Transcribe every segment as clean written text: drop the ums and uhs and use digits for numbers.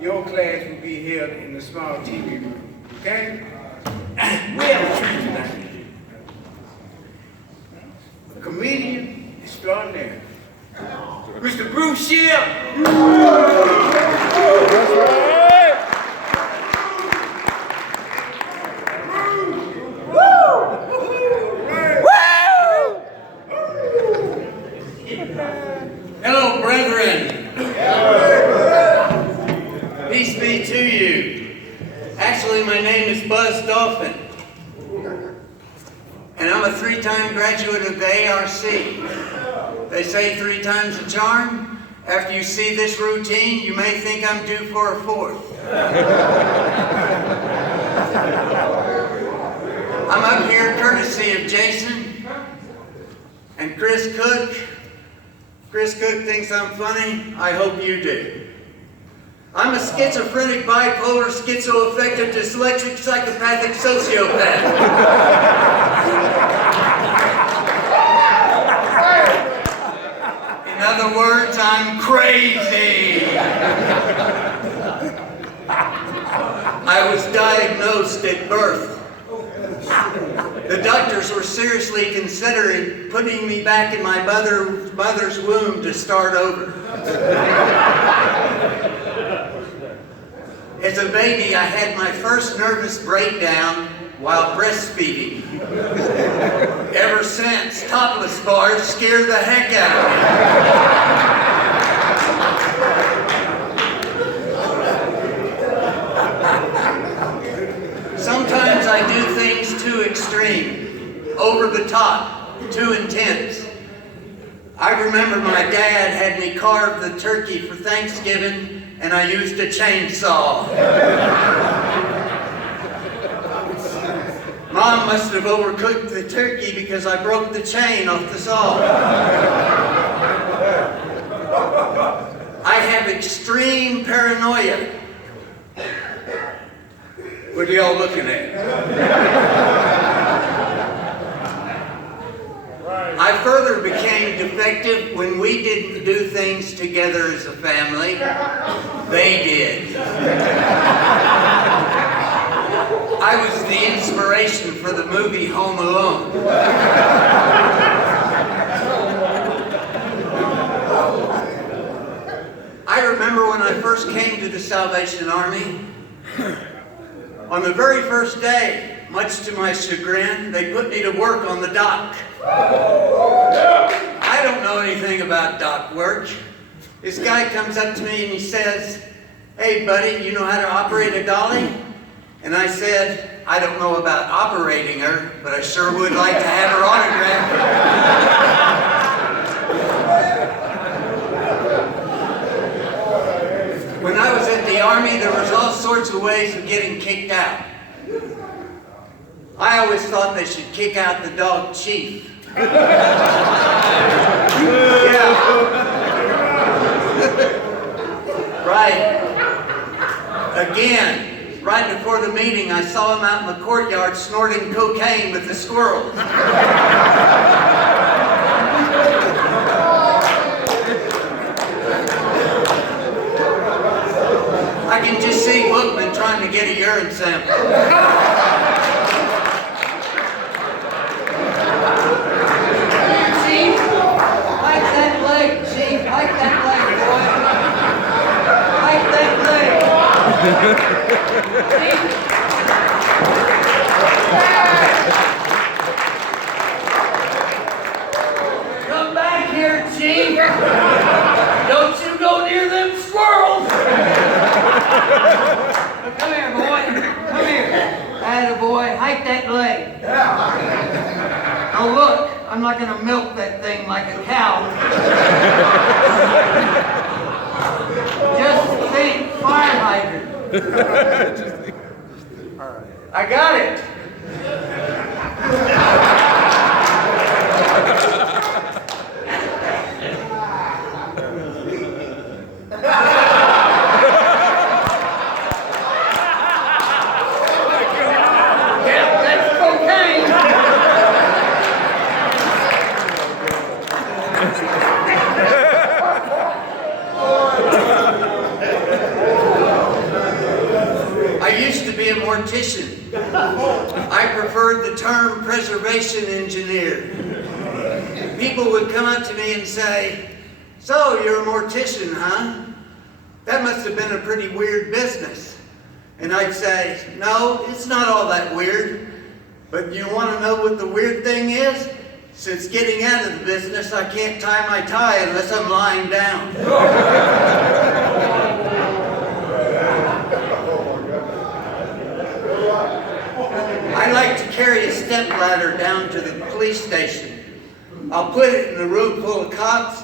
your class will be held in the small TV room. Okay? We have a treat tonight. A comedian extraordinaire. Mr. Bruce Shipp. That's right. Hello, brethren. Peace be to you. Actually, my name is Dolphin. And I'm a 3-time graduate of the ARC. They say 3 times a charm. After you see this routine, you may think I'm due for a 4th. I'm up here courtesy of Jason and Chris Cook. Chris Cook thinks I'm funny. I hope you do. I'm a schizophrenic, bipolar, schizoaffective, dyslexic, psychopathic sociopath. In other words, I'm crazy. I was diagnosed at birth. The doctors were seriously considering putting me back in my mother's womb to start over. As a baby, I had my first nervous breakdown while breastfeeding. Ever since, topless bars scare the heck out of me. Sometimes I do things too extreme, over the top, too intense. I remember my dad had me carve the turkey for Thanksgiving, and I used a chainsaw. Mom must have overcooked the turkey because I broke the chain off the saw. I have extreme paranoia. What are y'all looking at? I further became defective when we didn't do things together as a family. They did. I was the inspiration for the movie Home Alone. I remember when I first came to the Salvation Army. On the very first day, much to my chagrin, they put me to work on the dock. I don't know anything about dock work. This guy comes up to me and he says, "Hey buddy, you know how to operate a dolly?" And I said, "I don't know about operating her, but I sure would like to have her autographed." When I was at the Army, there was all sorts of ways of getting kicked out. I always thought they should kick out the dog chief. Yeah. Right. Again, right before the meeting, I saw him out in the courtyard snorting cocaine with the squirrels. I can just see Bookman trying to get a urine sample. Chief, hike that leg, Chief. Hike that leg, boy. Hike that leg. Come back here, Chief. Don't you go near them squirrels. Come here, boy. Come here. Attaboy, hike that leg. Now look, I'm not going to milk that thing like a cow. Just think, fire hydrant. I got it. mortician. I preferred the term preservation engineer. People would come up to me and say, "So, you're a mortician, huh? That must have been a pretty weird business." And I'd say, "No, it's not all that weird. But you want to know what the weird thing is? Since getting out of the business, I can't tie my tie unless I'm lying down." I like to carry a stepladder down to the police station. I'll put it in a room full of cops,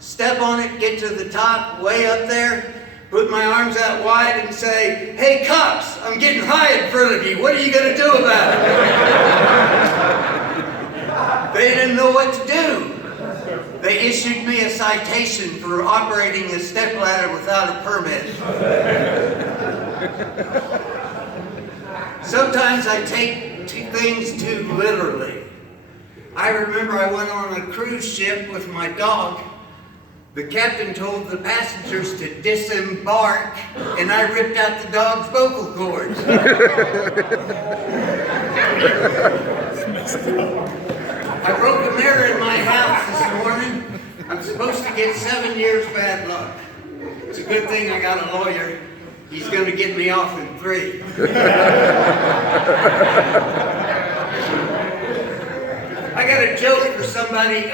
step on it, get to the top, way up there, put my arms out wide and say, "Hey cops, I'm getting high in front of you. What are you going to do about it?" They didn't know what to do. They issued me a citation for operating a stepladder without a permit. Sometimes I take things too literally. I remember I went on a cruise ship with my dog. The captain told the passengers to disembark, and I ripped out the dog's vocal cords. I broke a mirror in my house this morning. I'm supposed to get 7 years bad luck. It's a good thing I got a lawyer. He's going to get me off in 3. I got a joke for somebody.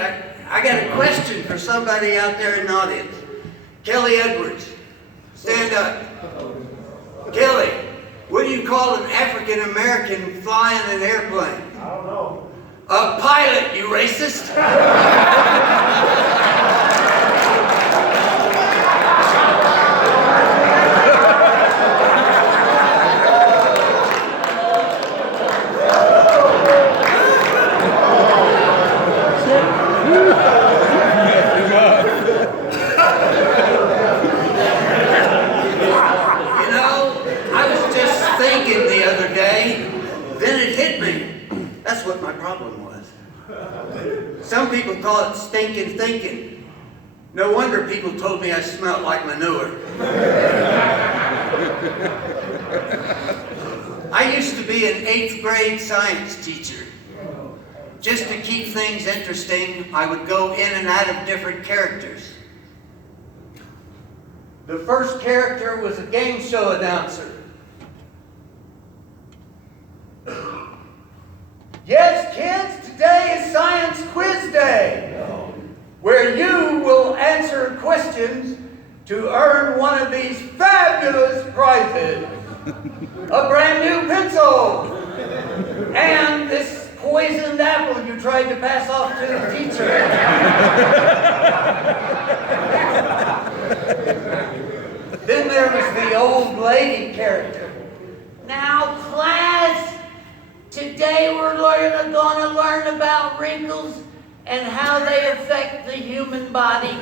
I got a question for somebody out there in the audience. Kelly Edwards, stand up. Kelly, what do you call an African American flying an airplane? I don't know. A pilot, you racist. That's what my problem was. Some people call it stinking thinking. No wonder people told me I smelled like manure. I used to be an 8th grade science teacher. Just to keep things interesting, I would go in and out of different characters. The first character was a game show announcer. Yes, kids, today is Science Quiz Day, where you will answer questions to earn one of these fabulous prizes. A brand new pencil, and this poisoned apple you tried to pass off to the teacher. Then there was the old lady character. Now, class, today we're going to learn about wrinkles and how they affect the human body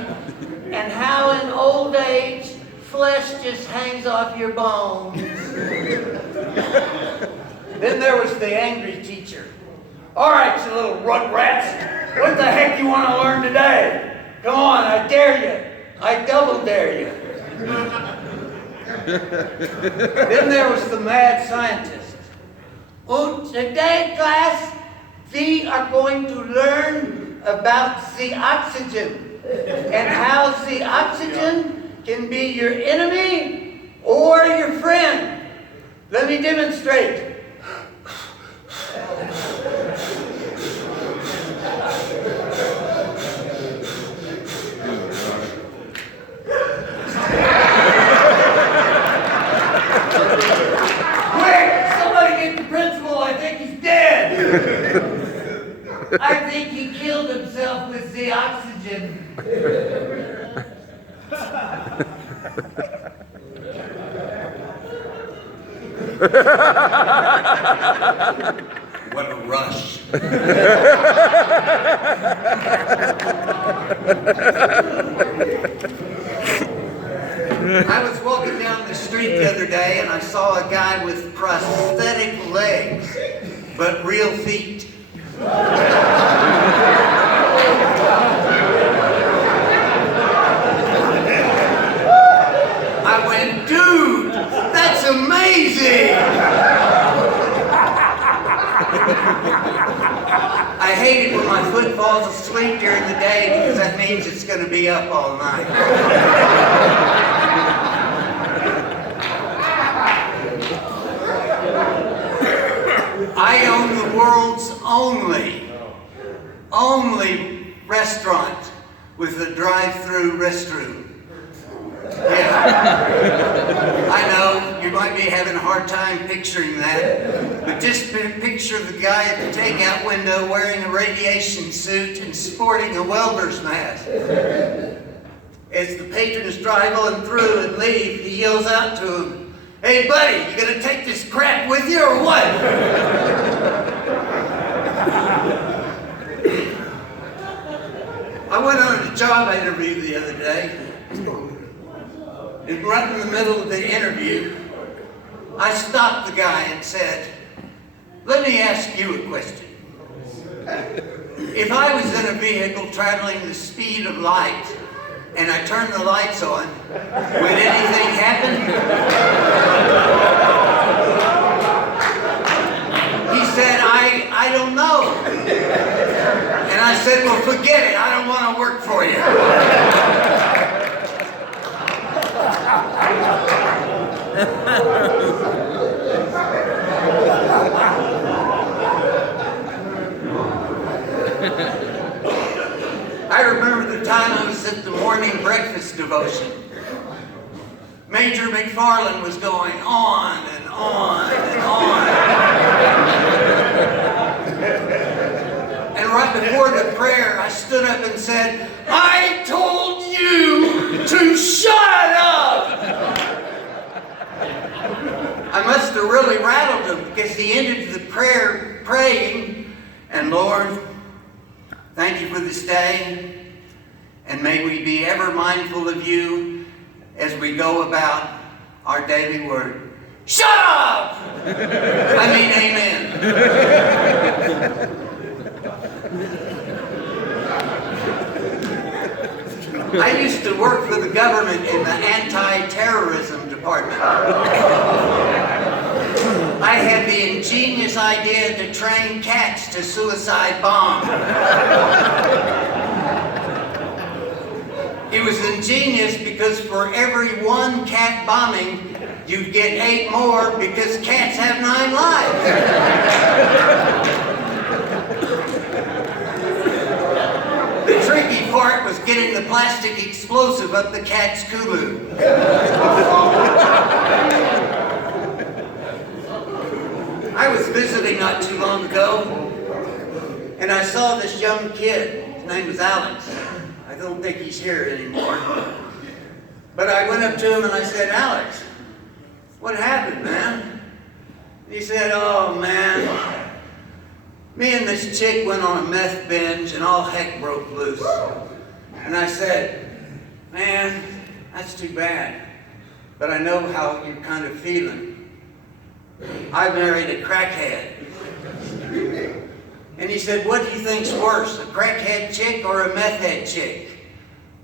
and how in old age flesh just hangs off your bones. Then there was the angry teacher. All right, you little rugrats, what the heck you want to learn today? Come on, I dare you. I double dare you. Then there was the mad scientist. Oh, today, class, we are going to learn about the oxygen and how the oxygen can be your enemy or your friend. Let me demonstrate. I think he killed himself with the oxygen. What a rush. I was walking down the street the other day and I saw a guy with prosthetic legs, but real feet. I went, dude, that's amazing! hate it when my foot falls asleep during the day because that means it's going to be up all night. I own the world's only restaurant with a drive-through restroom. Yeah. I know, you might be having a hard time picturing that, but just picture the guy at the takeout window wearing a radiation suit and sporting a welder's mask. As the patrons drive on through and leave, he yells out to him, "Hey buddy, you gonna take this crap with you or what?" I went on a job interview the other day, and right in the middle of the interview, I stopped the guy and said, "Let me ask you a question. If I was in a vehicle traveling the speed of light, and I turned the lights on, would anything happen?" He said, I don't know. And I said, "Well, forget it. I don't want to work for you." I remember the time I was at the morning breakfast devotion. Major McFarland was going on and on and on. And right before the prayer, I stood up and said, "I told you to shut up!" I must have really rattled him because he ended the prayer praying, "And Lord, thank you for this day, and may we be ever mindful of you as we go about our daily work." Shut up! I mean, amen. I used to work for the government in the anti-terrorism department. I had the ingenious idea to train cats to suicide bomb. It was ingenious because for every one cat bombing, you'd get 8 more because cats have 9 lives. The tricky part was getting the plastic explosive up the cat's cuckoo. I was visiting not too long ago, and I saw this young kid. His name was Alex. I don't think he's here anymore. But I went up to him and I said, "Alex, what happened, man?" He said, "Oh, man, me and this chick went on a meth binge and all heck broke loose." And I said, "Man, that's too bad. But I know how you're kind of feeling. I married a crackhead." And he said, "What do you think's worse, a crackhead chick or a meth head chick?"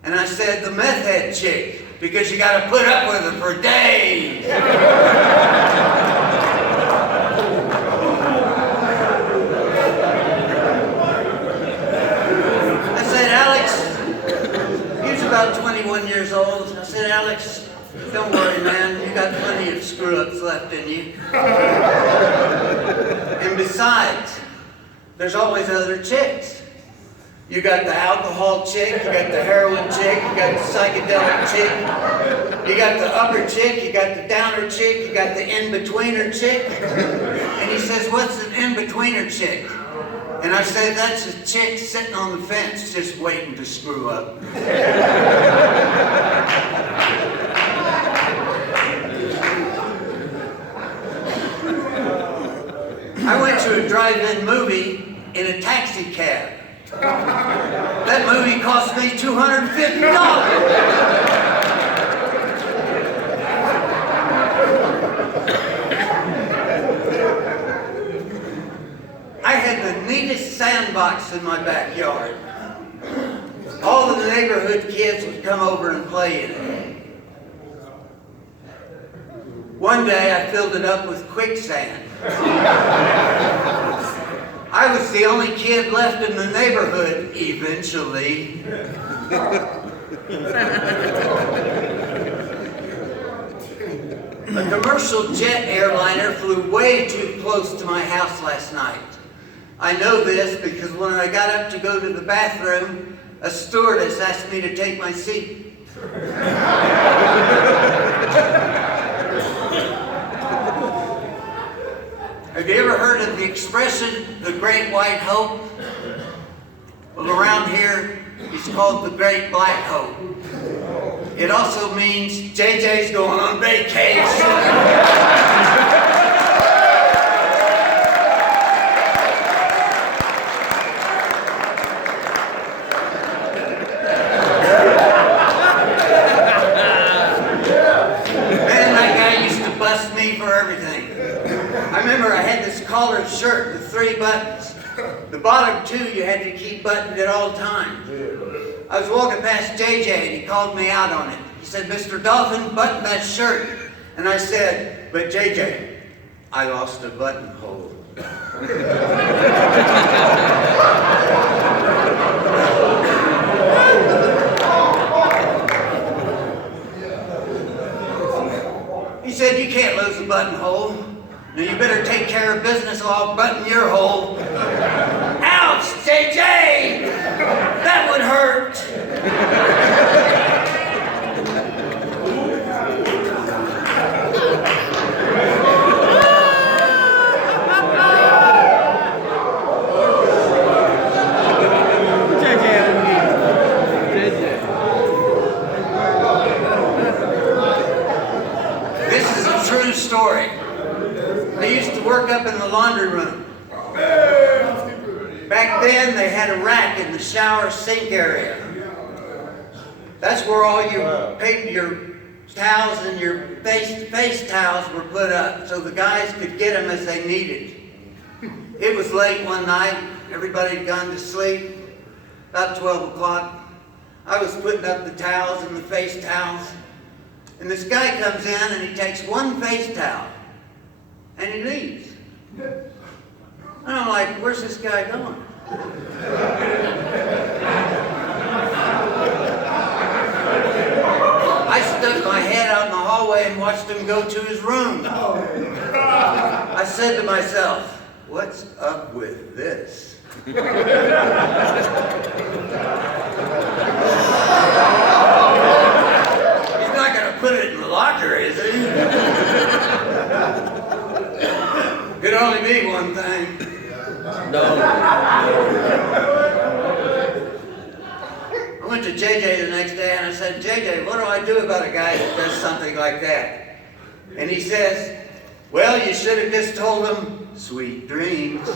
And I said, "The meth head chick, because you got to put up with her for days." I said, "Alex," he was about 21 years old. I said, "Alex, don't worry, man. You got plenty of screw-ups left in you. And besides, there's always other chicks. You got the alcohol chick, you got the heroin chick, you got the psychedelic chick, you got the upper chick, you got the downer chick, you got the in-betweener chick." And he says, "What's an in-betweener chick?" And I said, "That's a chick sitting on the fence just waiting to screw up." I went to a drive-in movie in a taxi cab. That movie cost me $250. I had the neatest sandbox in my backyard. All of the neighborhood kids would come over and play in it. One day I filled it up with quicksand. I was the only kid left in the neighborhood, eventually. A commercial jet airliner flew way too close to my house last night. I know this because when I got up to go to the bathroom, a stewardess asked me to take my seat. Have you ever heard of the expression, the Great White Hope? Well, around here, it's called the Great Black Hope. It also means JJ's going on vacation. I remember I had this collared shirt with 3 buttons. The bottom 2 you had to keep buttoned at all times. I was walking past JJ and he called me out on it. He said, "Mr. Dolphin, button that shirt." And I said, "But JJ, I lost a buttonhole." He said, "You can't lose a buttonhole. Now you better take care of business or I'll button your hole." Ouch, JJ! That would hurt. This is a true story. I used to work up in the laundry room. Back then, they had a rack in the shower sink area. That's where all your paper, your towels and your face towels were put up so the guys could get them as they needed. It was late one night. Everybody had gone to sleep. About 12 o'clock. I was putting up the towels and the face towels. And this guy comes in and he takes one face towel. And he leaves. And I'm like, where's this guy going? I stuck my head out in the hallway and watched him go to his room. I said to myself, what's up with this? He's not going to put it in the locker, is he? Could only be one thing. No. I went to JJ the next day and I said, "JJ, what do I do about a guy that does something like that?" And he says, "Well, you should have just told him, sweet dreams."